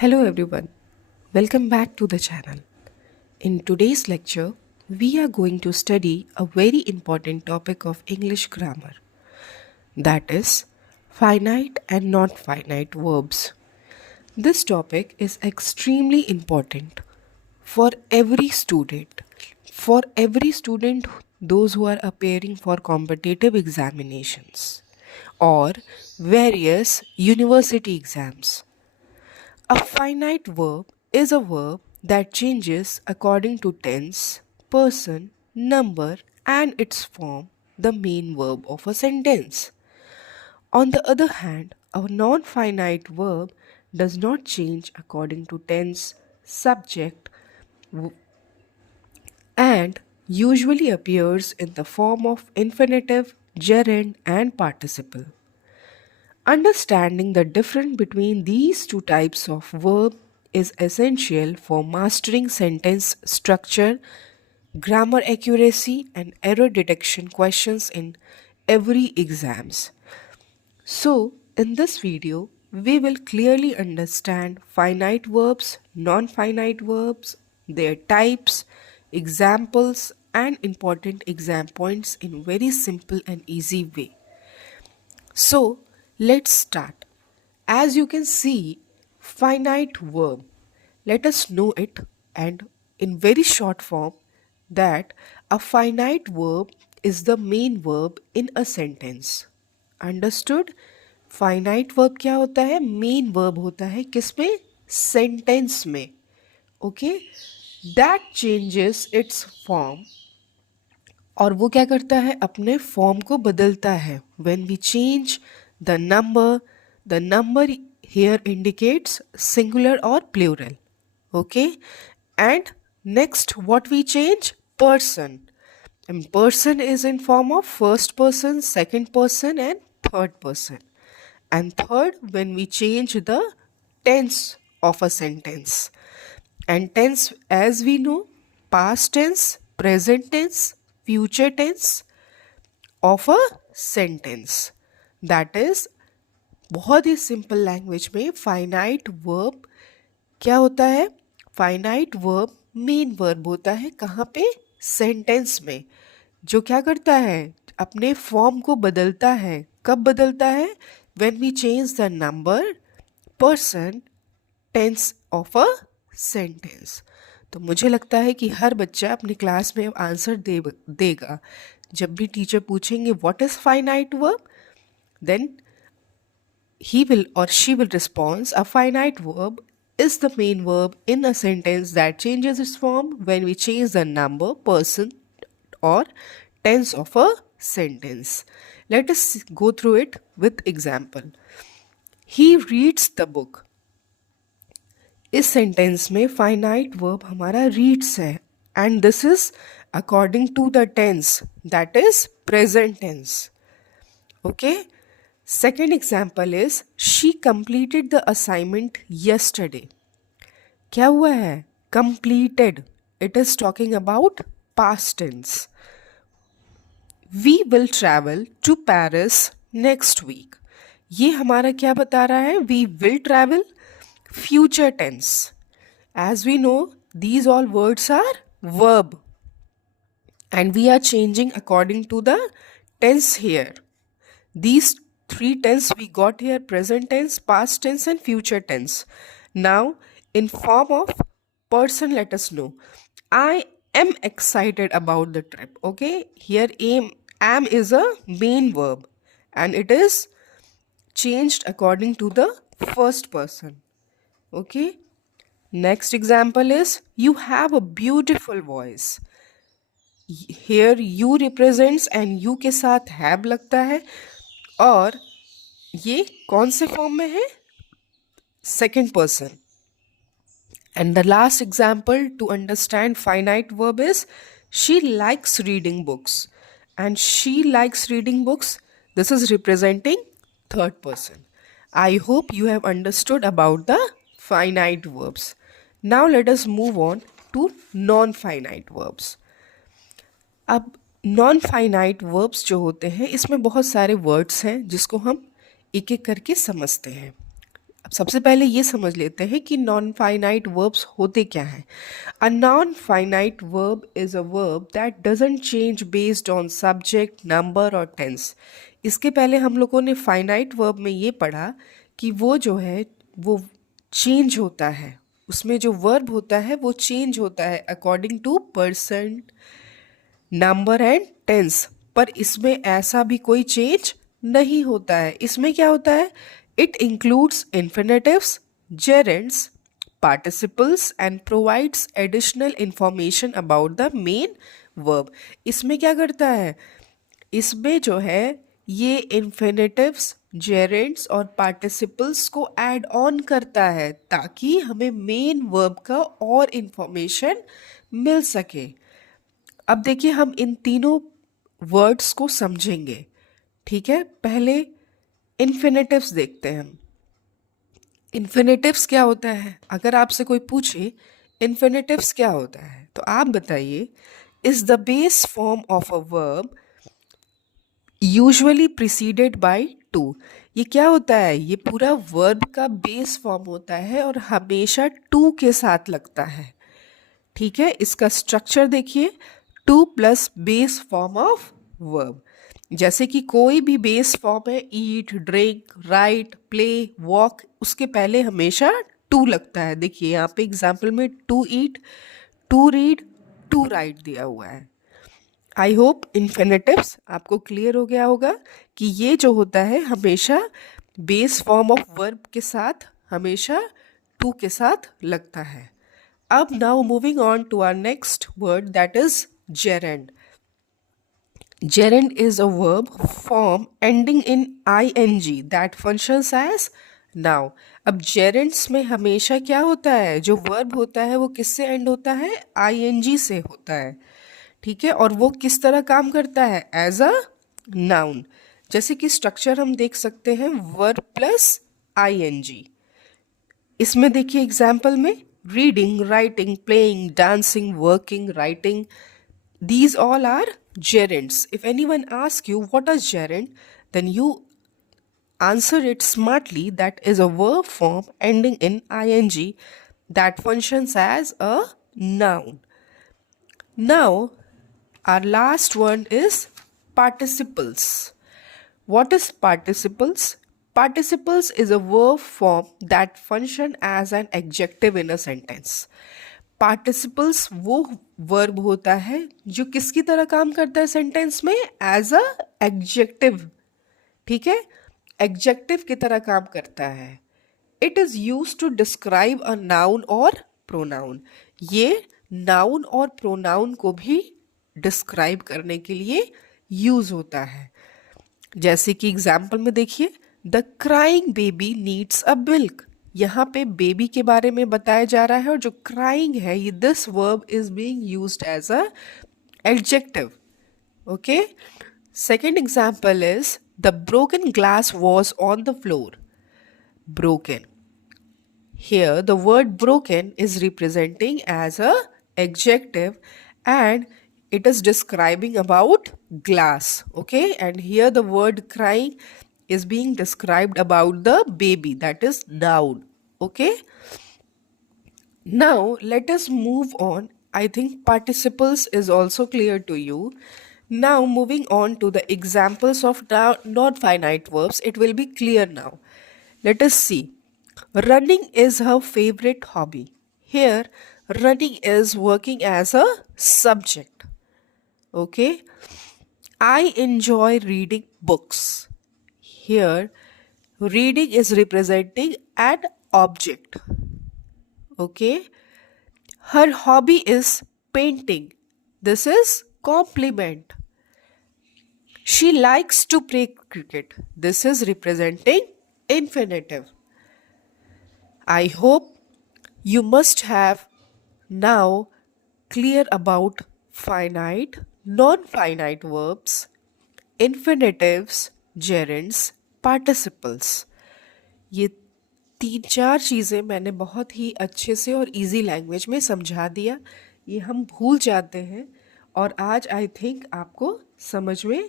Hello everyone, welcome back to the channel. In today's lecture, we are going to study a very important topic of English grammar, that is, finite and non finite verbs. This topic is extremely important for every student. For every student, those who are appearing for competitive examinations or various university exams. A finite verb is a verb that changes according to tense, person, number, and its form, the main verb of a sentence. On the other hand, a non finite verb does not change according to tense, subject, and usually appears in the form of infinitive, gerund, and participle. Understanding the difference between these two types of verb is essential for mastering sentence structure, grammar accuracy, and error detection questions in every exams. So, in this video, we will clearly understand finite verbs, non-finite verbs, their types, examples, and important exam points in very simple and easy way. So let's start. As you can see, finite verb. Let us know it and in very short form that a finite verb is the main verb in a sentence. Understood? Finite verb क्या होता है? Main verb होता है किसमें? Sentence में. Okay? That changes its form और वो क्या करता है अपने फॉर्म को बदलता है when we change the number here indicates singular और plural okay and next what we change person and person is in form of first person, second person and third person. And third, when we change the tense of a sentence. And tense, as we know, past tense, present tense, future tense of a sentence. That is, बहुत ही simple language में finite verb क्या होता है? Finite verb main verb होता है कहाँ पे? Sentence में, जो क्या करता है अपने फॉर्म को बदलता है. कब बदलता है? When we change the number, person, tense of a sentence. तो मुझे लगता है कि हर बच्चा अपनी क्लास में आंसर देगा जब भी टीचर पूछेंगे what is finite verb, then he will or she will respond a finite verb is the main verb in a sentence that changes its form when we change the number, person, or tense of a sentence. Let us go through it with example. He reads the book. इस sentence में finite verb हमारा reads है and this is according to the tense that is present tense. Okay. Second example is she completed the assignment yesterday. क्या हुआ है? Completed. It is talking about past tense. We will travel to Paris next week. ये हमारा क्या बता रहा है? We will travel, future tense. As we know, these all words are verb and we are changing according to the tense here. These three tense we got here: present tense, past tense and future tense. Now in form of person, let us know I am excited about the trip. Okay, here am is a main verb and it is changed according to the first person. Okay. Next example is you have a beautiful voice. Here you represents and you के साथ have लगता है और ये कौन से form में है? Second person. And the last example to understand finite verb is she likes reading books. And she likes reading books. This is representing third person. I hope you have understood about the finite verbs. Now let us move on to non-finite verbs. अब non-finite verbs जो होते हैं इसमें बहुत सारे words हैं जिसको हम एक एक करके समझते हैं. अब सबसे पहले ये समझ लेते हैं कि नॉन फाइनाइट वर्ब्स होते क्या हैं। A non finite verb is a verb that doesn't change based on subject, number और टेंस। इसके पहले हम लोगों ने फाइनाइट वर्ब में ये पढ़ा कि वो जो है वो चेंज होता है, उसमें जो वर्ब होता है वो चेंज होता है according to person, number and tense. पर इसमें ऐसा भी कोई चेंज नहीं होता है। इसमें क्या होता है, it includes infinitives, gerunds, participles and provides additional information about the main verb. इसमें क्या करता है, इसमें जो है ये इन्फिनेटिव्स, जेरेंड्स और पार्टिसिपल्स को ऐड ऑन करता है ताकि हमें मेन वर्ब का और इंफॉर्मेशन मिल सके। अब देखिए हम इन तीनों वर्ड्स को समझेंगे, ठीक है। पहले इन्फिनेटिव्स देखते हैं हम। इन्फिनेटिव्स क्या होता है, अगर आपसे कोई पूछे इन्फिनेटिव्स क्या होता है तो आप बताइए, is the base form of a verb usually preceded by two. ये क्या होता है, ये पूरा वर्ब का बेस फॉर्म होता है और हमेशा टू के साथ लगता है, ठीक है। इसका स्ट्रक्चर देखिए, two plus base form of verb. जैसे कि कोई भी बेस फॉर्म है, ईट, ड्रिंक, राइट, प्ले, वॉक, उसके पहले हमेशा टू लगता है। देखिए यहाँ पे एग्जाम्पल में to eat, to read, to write दिया हुआ है। आई होप इन्फिनेटिव्स आपको क्लियर हो गया होगा कि ये जो होता है हमेशा बेस फॉर्म ऑफ वर्ब के साथ हमेशा टू के साथ लगता है। अब now moving on to our next word, that is gerund. Gerund is a verb form ending in ing that functions as noun. अब gerunds में हमेशा क्या होता है, जो verb होता है वो किससे end होता है, ing से होता है, ठीक है। और वो किस तरह काम करता है, एज अ नाउन। जैसे कि स्ट्रक्चर हम देख सकते हैं, वर्ब प्लस ing। इसमें देखिए एग्जाम्पल में, reading, writing, playing, dancing, working, writing, these all are gerunds. If anyone asks you what is gerund, then you answer it smartly, that is a verb form ending in ing that functions as a noun. Now our last one is participles. What is participles? Participles is a verb form that function as an adjective in a sentence. Participles वो verb होता है जो किसकी तरह काम करता है sentence में, एज अ एडजेक्टिव, ठीक है। एडजेक्टिव की तरह काम करता है। It is use to describe a noun और प्रोनाउन। ये नाउन और प्रोनाउन को भी डिस्क्राइब करने के लिए यूज होता है। जैसे कि एग्जाम्पल में देखिए, the crying baby needs a milk. यहाँ पे बेबी के बारे में बताया जा रहा है और जो क्राइंग है ये this verb is being used as a adjective, okay. Second example is the broken glass was on the floor. Broken, here the word broken is representing as a adjective and it is describing about glass, okay. And here the word crying is being described about the baby, that is noun, okay. Now let us move on. I think participles is also clear to you. Now moving on to the examples of non finite verbs, it will be clear now. Let us see. Running is her favorite hobby. Here, running is working as a subject. Okay. I enjoy reading books. Here, reading is representing an object. Okay. Her hobby is painting. This is compliment. She likes to play cricket. This is representing infinitive. I hope you must have now clear about finite, non-finite verbs, infinitives, gerunds, participles. ये तीन चार चीज़ें मैंने बहुत ही अच्छे से और easy language में समझा दिया। ये हम भूल जाते हैं और आज आई थिंक आपको समझ में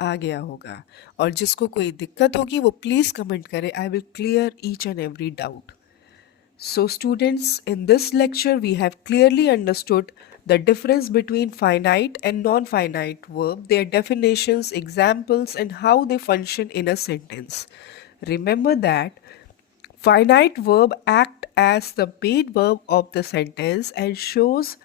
आ गया होगा। और जिसको कोई दिक्कत होगी वो प्लीज़ कमेंट करे, I will clear each and every doubt. So, students, in this lecture, we have clearly understood the difference between finite and non finite verb, their definitions, examples, and how they function in a sentence. Remember that finite verb act as the main verb of the sentence and shows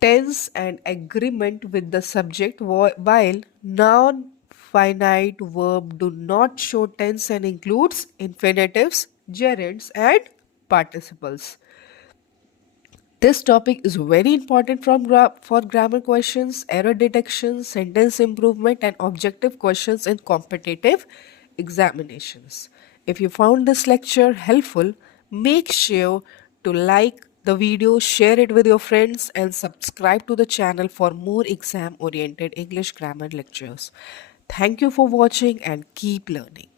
tense and agreement with the subject, while non finite verb do not show tense and includes infinitives, gerunds, and participles. This topic is very important for grammar questions, error detection, sentence improvement, and objective questions in competitive examinations. If you found this lecture helpful, make sure to like the video, share it with your friends, and subscribe to the channel for more exam oriented English grammar lectures. Thank you for watching and keep learning.